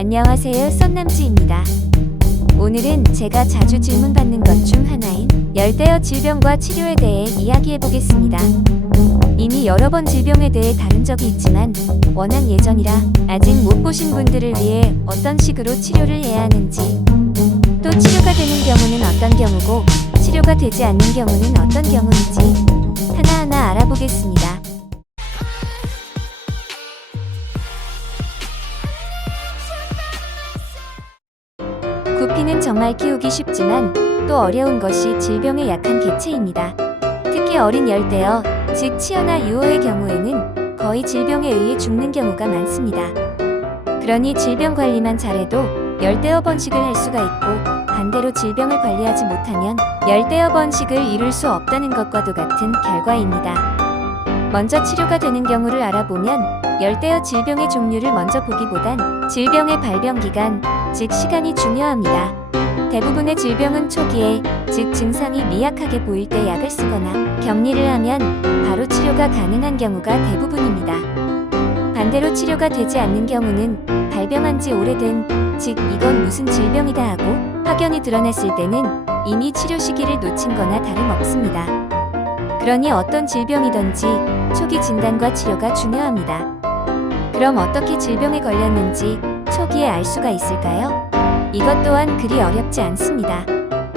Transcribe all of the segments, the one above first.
안녕하세요, 썬남지입니다. 오늘은 제가 자주 질문받는 것 중 하나인 열대어 질병과 치료에 대해 이야기해 보겠습니다. 이미 여러 번 질병에 대해 다룬 적이 있지만 워낙 예전이라 아직 못 보신 분들을 위해 어떤 식으로 치료를 해야 하는지 또 치료가 되는 경우는 어떤 경우고 치료가 되지 않는 경우는 어떤 경우인지 하나하나 알아보겠습니다. 구피는 정말 키우기 쉽지만 또 어려운 것이 질병에 약한 개체입니다. 특히 어린 열대어, 즉 치어나 유어의 경우에는 거의 질병에 의해 죽는 경우가 많습니다. 그러니 질병 관리만 잘해도 열대어 번식을 할 수가 있고 반대로 질병을 관리하지 못하면 열대어 번식을 이룰 수 없다는 것과도 같은 결과입니다. 먼저 치료가 되는 경우를 알아보면 열대어 질병의 종류를 먼저 보기보단 질병의 발병 기간, 즉 시간이 중요합니다. 대부분의 질병은 초기에, 즉 증상이 미약하게 보일 때 약을 쓰거나 격리를 하면 바로 치료가 가능한 경우가 대부분입니다. 반대로 치료가 되지 않는 경우는 발병한 지 오래된, 즉 이건 무슨 질병이다 하고 확연히 드러냈을 때는 이미 치료 시기를 놓친 거나 다름없습니다. 그러니 어떤 질병이든지 초기 진단과 치료가 중요합니다. 그럼 어떻게 질병에 걸렸는지 초기에 알 수가 있을까요? 이것 또한 그리 어렵지 않습니다.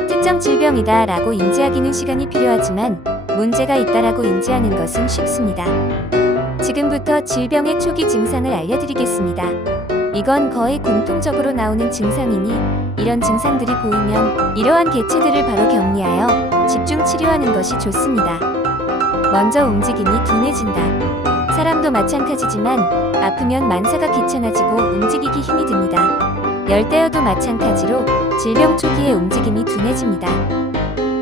특정 질병이다 라고 인지하기는 시간이 필요하지만 문제가 있다라고 인지하는 것은 쉽습니다. 지금부터 질병의 초기 증상을 알려드리겠습니다. 이건 거의 공통적으로 나오는 증상이니 이런 증상들이 보이면 이러한 개체들을 바로 격리하여 집중 치료하는 것이 좋습니다. 먼저 움직임이 둔해진다. 사람도 마찬가지지만 아프면 만사가 귀찮아지고 움직이기 힘이 듭니다. 열대어도 마찬가지로 질병 초기에 움직임이 둔해집니다.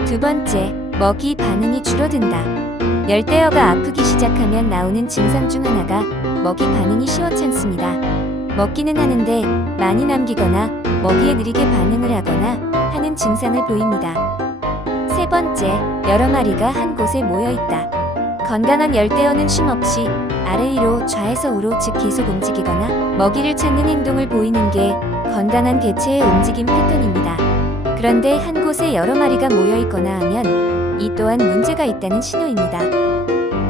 두 번째, 먹이 반응이 줄어든다. 열대어가 아프기 시작하면 나오는 증상 중 하나가 먹이 반응이 시원찮습니다. 먹기는 하는데 많이 남기거나 먹이에 느리게 반응을 하거나 하는 증상을 보입니다. 세 번째, 여러 마리가 한 곳에 모여 있다. 건강한 열대어는 쉼없이 아래 위로 좌에서 우로 즉 계속 움직이거나 먹이를 찾는 행동을 보이는 게 건강한 개체의 움직임 패턴입니다. 그런데 한 곳에 여러 마리가 모여 있거나 하면 이 또한 문제가 있다는 신호입니다.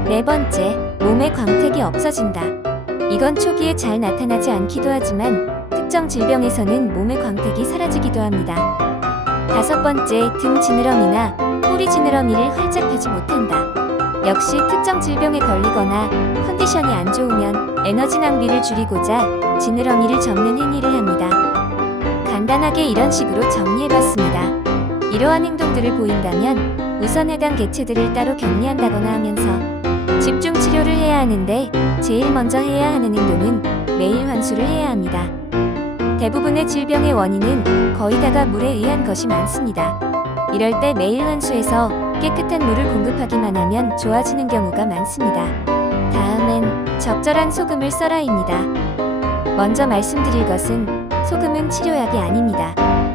네 번째, 몸의 광택이 없어진다. 이건 초기에 잘 나타나지 않기도 하지만 특정 질병에서는 몸의 광택이 사라지기도 합니다. 다섯 번째, 등 지느러미나 꼬리 지느러미를 활짝 펴지 못한다. 역시 특정 질병에 걸리거나 컨디션이 안 좋으면 에너지 낭비를 줄이고자 지느러미를 접는 행위를 합니다. 간단하게 이런 식으로 정리해봤습니다. 이러한 행동들을 보인다면 우선 해당 개체들을 따로 격리한다거나 하면서 집중 치료를 해야 하는데 제일 먼저 해야 하는 행동은 매일 환수를 해야 합니다. 대부분의 질병의 원인은 거의 다가 물에 의한 것이 많습니다. 이럴 때 매일 환수해서 깨끗한 물을 공급하기만 하면 좋아지는 경우가 많습니다. 다음엔 적절한 소금을 써라입니다. 먼저 말씀드릴 것은 소금은 치료약이 아닙니다.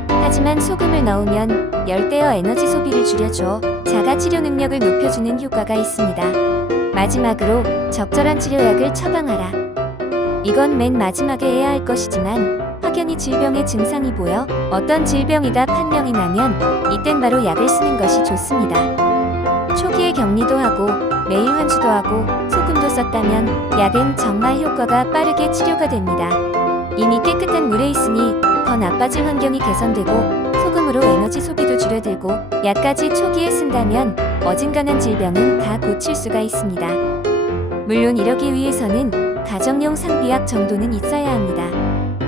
하지만 소금을 넣으면 열대어 에너지 소비를 줄여줘 자가 치료 능력을 높여주는 효과가 있습니다. 마지막으로 적절한 치료약을 처방하라. 이건 맨 마지막에 해야 할 것이지만 확연히 질병의 증상이 보여 어떤 질병이다 판명이 나면 이땐 바로 약을 쓰는 것이 좋습니다. 초기에 격리도 하고 매일 환수도 하고 소금도 썼다면 약은 정말 효과가 빠르게 치료가 됩니다. 이미 깨끗한 물에 있으니 더 나빠질 환경이 개선되고 소금으로 에너지 소비도 줄어들고 약까지 초기에 쓴다면 어진간한 질병은 다 고칠 수가 있습니다. 물론 이러기 위해서는 가정용 상비약 정도는 있어야 합니다.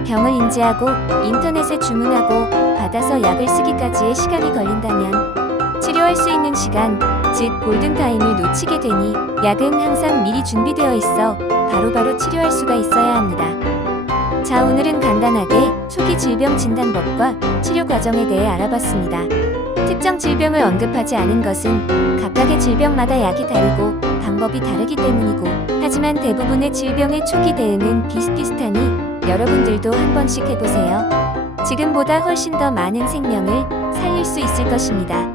병을 인지하고 인터넷에 주문하고 받아서 약을 쓰기까지의 시간이 걸린다면 치료할 수 있는 시간, 즉 골든타임을 놓치게 되니 약은 항상 미리 준비되어 있어 바로바로 치료할 수가 있어야 합니다. 자, 오늘은 간단하게 초기 질병 진단법과 치료 과정에 대해 알아봤습니다. 특정 질병을 언급하지 않은 것은 각각의 질병마다 약이 다르고 방법이 다르기 때문이고, 하지만 대부분의 질병의 초기 대응은 비슷비슷하니 여러분들도 한 번씩 해보세요. 지금보다 훨씬 더 많은 생명을 살릴 수 있을 것입니다.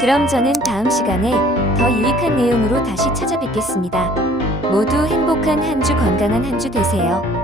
그럼 저는 다음 시간에 더 유익한 내용으로 다시 찾아뵙겠습니다. 모두 행복한 한 주 건강한 한 주 되세요.